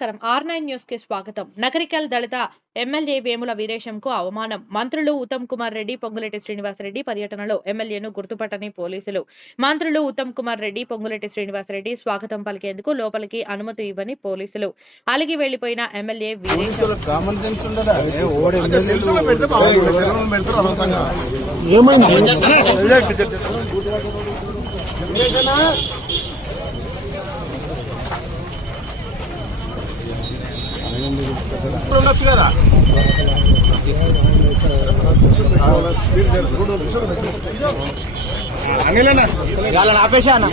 నమస్కారం R9 news కి స్వాగతం. నగరికల్ దళిత ఎమ్మెల్యే వేముల వీరేశంకు అవమానం. మంత్రులు ఉత్తమ్ కుమార్ రెడ్డి, పొంగులేటి శ్రీనివాసరెడ్డి పర్యటనలో ఎమ్మెల్యేను గుర్తుపట్టని పోలీసులు. మంత్రులు ఉత్తమ్ కుమార్ రెడ్డి, పొంగులేటి శ్రీనివాసరెడ్డి స్వాగతం పలికేందుకు లోపలికి అనుమతి ఇవ్వని పోలీసులు. అలిగి వెళ్లిపోయిన ఎమ్మెల్యే వీరేశం. ఉండొచ్చు కదా ఆపేసా అన్న